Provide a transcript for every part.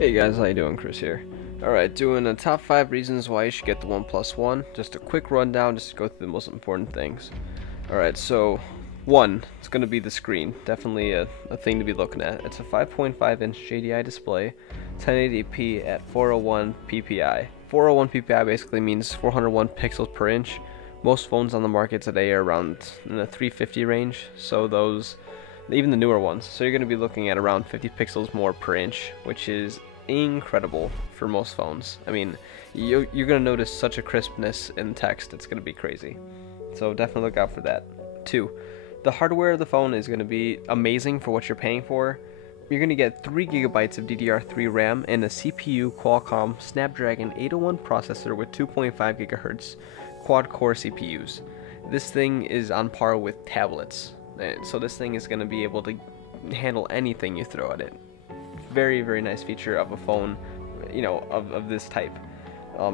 Hey guys, how you doing? Chris here. Alright, doing the top 5 reasons why you should get the OnePlus One. Just a quick rundown, just to go through the most important things. Alright, so 1, it's going to be the screen. Definitely a thing to be looking at. It's a 5.5-inch JDI display, 1080p at 401 ppi. 401 ppi basically means 401 pixels per inch. Most phones on the market today are around in the 350 range, so those, even the newer ones, so you're going to be looking at around 50 pixels more per inch, which is incredible for most phones. I mean, you're going to notice such a crispness in text, it's going to be crazy. So definitely look out for that. 2, the hardware of the phone is going to be amazing for what you're paying for. You're going to get 3 gigabytes of DDR3 RAM and a CPU Qualcomm Snapdragon 801 processor with 2.5 gigahertz quad-core CPUs. This thing is on par with tablets, so this thing is going to be able to handle anything you throw at it. Very, very nice feature of a phone, you know, of this type.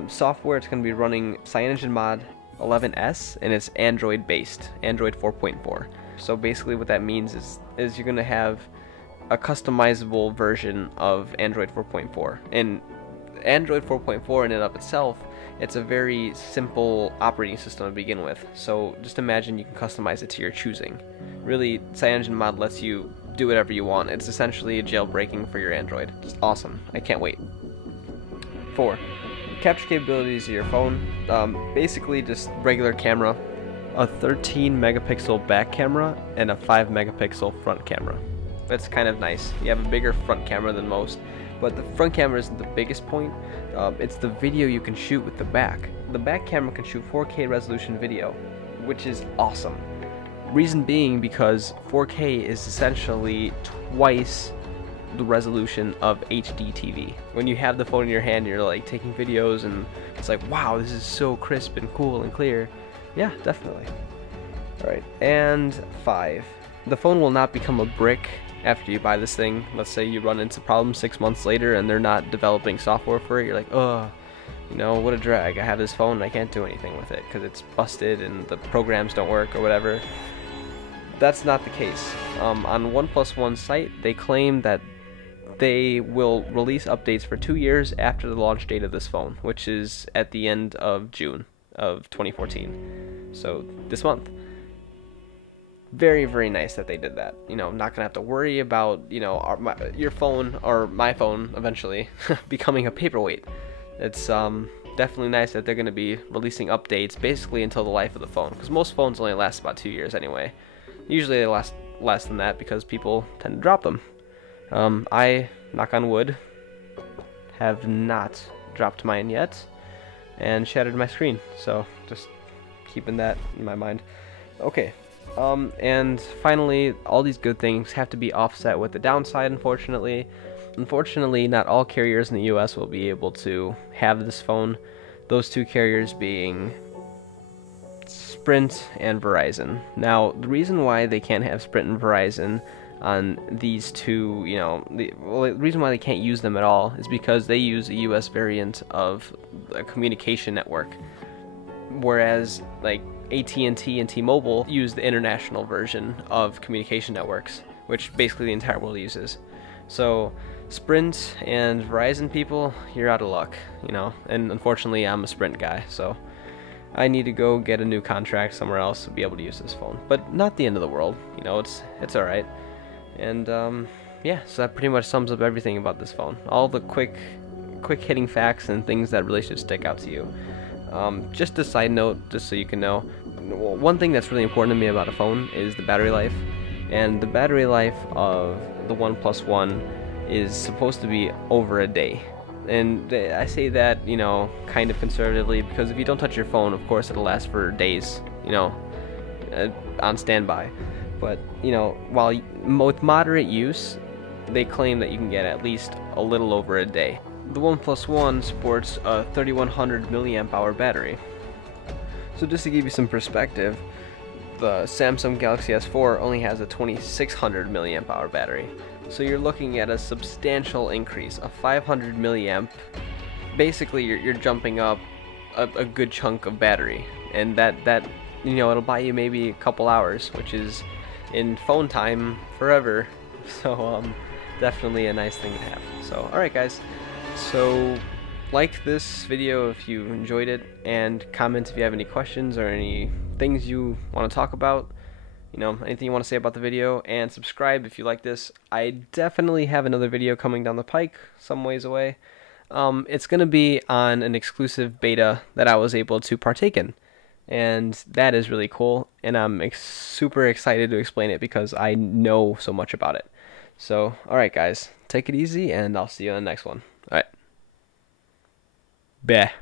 Software, it's going to be running CyanogenMod 11s, and it's Android based, Android 4.4. So basically what that means is you're going to have a customizable version of Android 4.4. And Android 4.4 in and of itself, it's a very simple operating system to begin with. So just imagine you can customize it to your choosing. Really, CyanogenMod lets you do whatever you want. It's essentially a jailbreaking for your Android. Just awesome. I can't wait. 4, capture capabilities of your phone. Basically just regular camera, a 13 megapixel back camera, and a 5 megapixel front camera. That's kind of nice. You have a bigger front camera than most, but the front camera isn't the biggest point. It's the video you can shoot with the back. The back camera can shoot 4K resolution video, which is awesome. Reason being because 4K is essentially twice the resolution of HD TV. When you have the phone in your hand, you're like taking videos and it's like, wow, this is so crisp and cool and clear. Yeah, definitely. Alright, and 5, the phone will not become a brick after you buy this thing. Let's say you run into problems 6 months later and they're not developing software for it. You're like, oh, you know, what a drag. I have this phone and I can't do anything with it because it's busted and the programs don't work or whatever. That's not the case. On OnePlus One's site, they claim that they will release updates for 2 years after the launch date of this phone, which is at the end of June of 2014. So this month. Very, very nice that they did that. You know, not gonna have to worry about, you know, your phone or my phone eventually becoming a paperweight. It's definitely nice that they're gonna be releasing updates basically until the life of the phone, because most phones only last about 2 years anyway. Usually they last less than that because people tend to drop them. I, knock on wood, have not dropped mine yet and shattered my screen, so just keeping that in my mind. Okay. And finally, all these good things have to be offset with the downside, unfortunately. Unfortunately, not all carriers in the US will be able to have this phone. Those two carriers being Sprint and Verizon. Now, the reason why they can't have Sprint and Verizon on these two, you know, the reason why they can't use them at all is because they use a US variant of a communication network, whereas, like, AT&T and T-Mobile use the international version of communication networks, which basically the entire world uses. So Sprint and Verizon people, you're out of luck, you know, and unfortunately I'm a Sprint guy, so I need to go get a new contract somewhere else to be able to use this phone. But not the end of the world, you know, it's alright. And yeah, so that pretty much sums up everything about this phone. All the quick hitting facts and things that really should stick out to you. Just a side note, just so you can know, one thing that's really important to me about a phone is the battery life. And the battery life of the OnePlus One is supposed to be over a day. And I say that, you know, kind of conservatively, because if you don't touch your phone, of course it'll last for days, you know, on standby. But, you know, with moderate use, they claim that you can get at least a little over a day. The OnePlus One sports a 3100 milliamp hour battery. So just to give you some perspective, the Samsung Galaxy S4 only has a 2600 milliamp hour battery. So you're looking at a substantial increase, a 500 milliamp. Basically, you're jumping up a good chunk of battery, and that you know, it'll buy you maybe a couple hours, which is in phone time forever. So definitely a nice thing to have. So, alright guys, so like this video if you enjoyed it, and comment if you have any questions or any things you want to talk about, you know, anything you want to say about the video, and subscribe if you like this. I definitely have another video coming down the pike some ways away. It's going to be on an exclusive beta that I was able to partake in, and that is really cool, and I'm super excited to explain it because I know so much about it. So, alright guys, take it easy, and I'll see you on the next one. Alright. Bye.